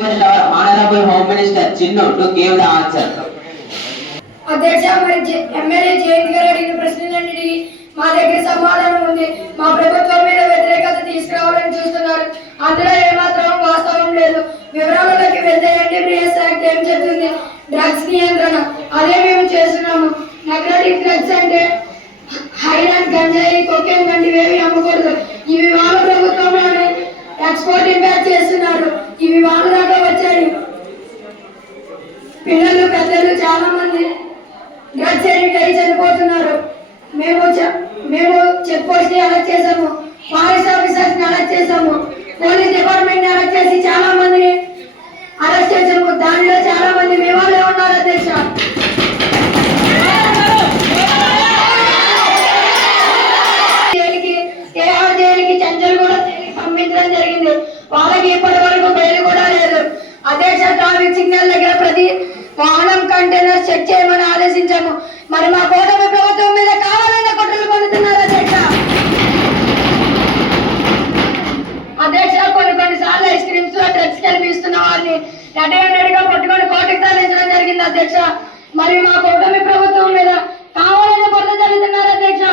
Request our Honorable Home Minister Chinnu to give the answer. అధ్యక్ష, మరి MLA Jayant గారు అడిగిన ప్రశ్నలన్నిటికీ మా దగ్గర సమాధానం ఉంది. మా ప్రభుత్వం మీద వ్యతిరేకత తీసుకురావాలని చూస్తున్నారు. అందులో ఏమాత్రం వాస్తవం లేదు. వివరాలలోకి వెళ్తే NDPS యాక్ట్ ఏం చెప్తుంది? డ్రగ్స్ నియంత్రణ, అదే మేము చేస్తున్నాము. నక్రటిక్ డ్రగ్స్ అంటే హైరాన్, గంజాయి, కొకేన్ వంటివేవి అమ్మకూడదు. ఇవి వాళ్ళ ప్రభుత్వంలోనే ఎక్స్పోర్ట్ ఇంపోర్ట్ చేస్తున్నారు. ఇవి వాళ్ళ దాకా వచ్చాయి. పిల్లలు, పెద్దలు చాలా మంది డ్రగ్స్ ఎడిక్ట్ అయి చనిపోతున్నారు. మేము చెక్ పోస్ట్ ని అరెస్ట్ చేసాము, ఫారెస్ట్ ఆఫీసర్స్ ని అరెస్ట్ చేసాము, పోలీస్ డిపార్ట్మెంట్ ని అరెస్ట్ చేసి చాలా మందిని అరెస్ట్ చేసాము. దానిలో చాలా మంది మీ వాళ్ళే ఉన్నారు అధ్యక్ష. జైలుకి చంచల్ కూడా పంపించడం జరిగింది. వాళ్ళకి ఇప్పటి వరకు బెయిల్ కూడా లేదు. అధ్యక్ష, ట్రాఫిక్ సిగ్నల్ దగ్గర ప్రతి వాహనం కంటైనర్ చెక్ చేయమని ఆదేశించాము. మరి మా కూటమి ప్రభుత్వం మీద కావాలన్న కుట్రలు పొందుతున్నారు అధ్యక్ష. అధ్యక్ష, కొన్నిసార్లు ఐస్ క్రీమ్స్ లో డ్రగ్స్ కల్పిస్తున్న వారిని రెడ్ గా పట్టుకొని కోర్టుకు తరలించడం జరిగింది అధ్యక్ష. మరి మా కూటమి ప్రభుత్వం మీద కావాలన్న బురద జరుగుతున్నారు అధ్యక్ష.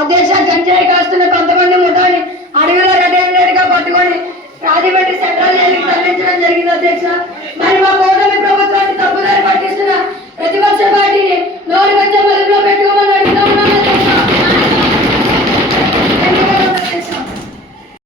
అధ్యక్ష, గంజాయి కాస్తున్న కొంతమంది ముఠాని అడవిలో రెడ్ గా పట్టుకొని రాజమండ్రి సెంట్రల్ జైలుకి తరలించడం జరిగింది అధ్యక్ష. మరి మా కూటమి ప్రభుత్వాన్ని తప్పుదారి పట్టిస్తున్న ప్రతిపక్ష పార్టీని నోరు కొంచెం మలుపులో